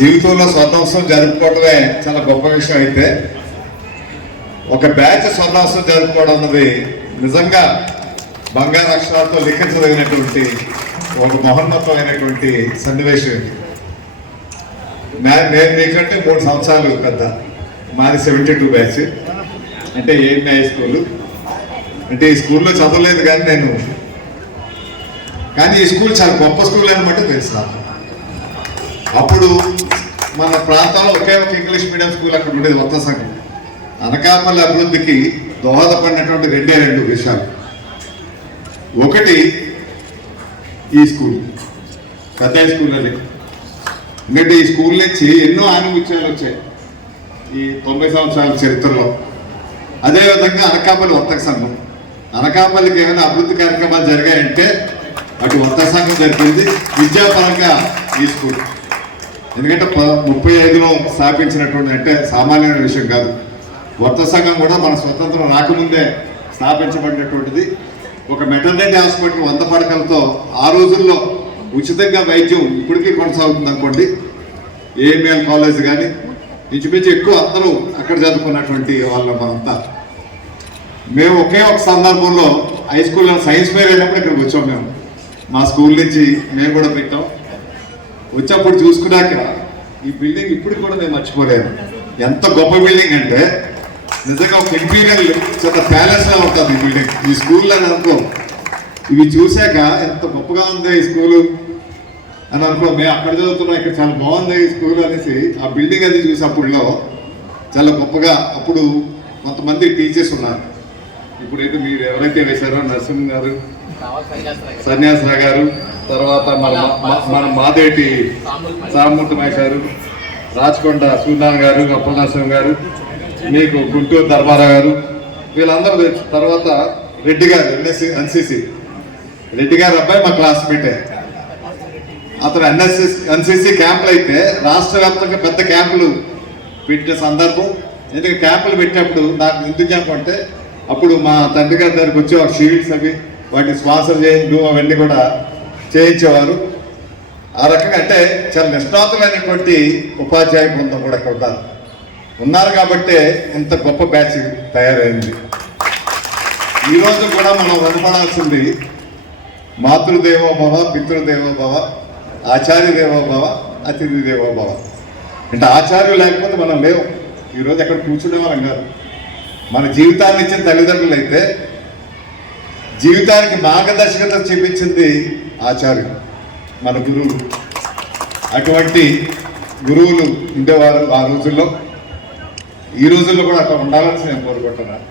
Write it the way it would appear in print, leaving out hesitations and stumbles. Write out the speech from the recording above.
జీవితంలో స్వర్ణోత్సవం జరుపుకోవడమే చాలా గొప్ప విషయం అయితే ఒక బ్యాచ్ స్వర్ణోత్సవం జరుపుకోవడం అన్నది నిజంగా బంగారు అక్షరాలతో లిఖించదగినటువంటి ఒక మహోన్నతమైనటువంటి సన్నివేశం ఇది. నేను మీకంటే 3 సంవత్సరాలు పెద్ద. మాది 72 బ్యాచ్, అంటే ఏఎంఏ హై స్కూల్. అంటే ఈ స్కూల్లో చదవలేదు కానీ ఈ స్కూల్ చాలా గొప్ప స్కూల్ అనమాట తెలుసు. అప్పుడు మన ప్రాంతంలో ఒకే ఒక ఇంగ్లీష్ మీడియం స్కూల్ అక్కడ ఉండేది, వర్త సంఘం. అనకాపల్లి అభివృద్ధికి దోహదపడినటువంటి 2 విషయాలు. ఒకటి ఈ స్కూల్, పెద్ద స్కూల్ అది. ఎందుకంటే ఈ స్కూల్ నుంచి ఎన్నో ఆనుకూల్యాలు వచ్చాయి ఈ 90 సంవత్సరాల చరిత్రలో. అదేవిధంగా అనకాపల్లి వర్తక సంఘం, అనకాపల్లికి ఏమైనా అభివృద్ధి కార్యక్రమాలు జరిగాయంటే అటు వర్తక సంఘం జరిపింది, విద్యాపరంగా ఈ స్కూల్. ఎందుకంటే 35లో స్థాపించినటువంటి, అంటే సామాన్యమైన విషయం కాదు. వర్తక సంఘం కూడా మన స్వతంత్రం రాకముందే స్థాపించబడినటువంటిది. ఒక మెటర్నిటీ హాస్పిటల్ 100 పడకలతో ఆ రోజుల్లో ఉచితంగా వైద్యం ఇప్పటికీ కొనసాగుతుంది అనుకోండి. ఏఎంఎల్ కాలేజ్ కానీ ఇంచుమించు ఎక్కువ అందరూ అక్కడ చదువుకున్నటువంటి వాళ్ళం మనంతా. మేము ఒకే ఒక సందర్భంలో హై స్కూల్లో సైన్స్ ఫేర్ అయినప్పుడు ఇక్కడికి వచ్చాం. మేము మా స్కూల్ నుంచి మేము కూడా పెట్టాం. వచ్చేప్పుడు చూసుకున్నాక ఈ బిల్డింగ్ ఇప్పుడు కూడా నేను మర్చిపోలేను. ఎంత గొప్ప బిల్డింగ్ అంటే నిజంగా ఒక ఇంపీరియల్ చిన్న ప్యాలెస్ లా ఉంటుంది ఈ బిల్డింగ్, ఈ స్కూల్ అని అనుకో. ఇవి చూశాక ఎంత గొప్పగా ఉంది ఈ స్కూలు అని అనుకో. మేము అక్కడ చదువుతున్నాం, ఇక్కడ చాలా బాగుంది ఈ స్కూల్ అనేసి ఆ బిల్డింగ్ అది చూసి అప్పుడులో చాలా గొప్పగా. అప్పుడు కొంతమంది టీచర్స్ ఉన్నారు. ఇప్పుడైతే మీరు ఎవరైతే వేశారో నరసింహ గారు, సన్యాసరావు గారు, తర్వాత మన మాదేటి సామూర్తి గారు, రాచకొండ సూర్యనారాయణ గారు, అప్పలనరసింహ గారు, మీకు గుంటూరు ధర్మారావు గారు, వీళ్ళందరూ. తర్వాత రెడ్డి గారు, ఎన్సీసీ రెడ్డి గారు అబ్బాయి మా క్లాస్మేటే. అతను ఎన్సీసీ క్యాంపులు అయితే రాష్ట్ర వ్యాప్తంగా పెద్ద క్యాంపులు పెట్టిన సందర్భం. ఎందుకంటే క్యాంపులు పెట్టినప్పుడు నాకు ఎందుకు అంటే అప్పుడు మా తండ్రి గారి దగ్గరికి వచ్చి ఆ షీల్డ్స్ అవి వాటిని స్పాన్సర్ చేయడం అవన్నీ కూడా చేయించేవారు. ఆ రకంగా అంటే చాలా నిష్ణాతులైనటువంటి ఉపాధ్యాయ బృందం కూడా ఇక్కడ ఉన్నారు కాబట్టి ఇంత గొప్ప బ్యాచ్ తయారైంది. ఈరోజు కూడా మనం వెనపడాల్సింది మాతృదేవోభవ, పితృదేవోభవ, ఆచార్య దేవోభవ, అతిథి దేవోభవ. అంటే ఆచార్యులు లేకపోతే మనం లేవు. ఈరోజు ఎక్కడ కూర్చునే వాళ్ళం కాదు. మన జీవితాన్ని ఇచ్చిన తల్లిదండ్రులు అయితే జీవితానికి మార్గదర్శకత చూపించింది ఆచార్యులు, మన గురువులు. అటువంటి గురువులు ఉండేవారు ఆ రోజుల్లో. ఈ రోజుల్లో కూడా అట్లా ఉండాలని నేను కోరుకుంటున్నాను.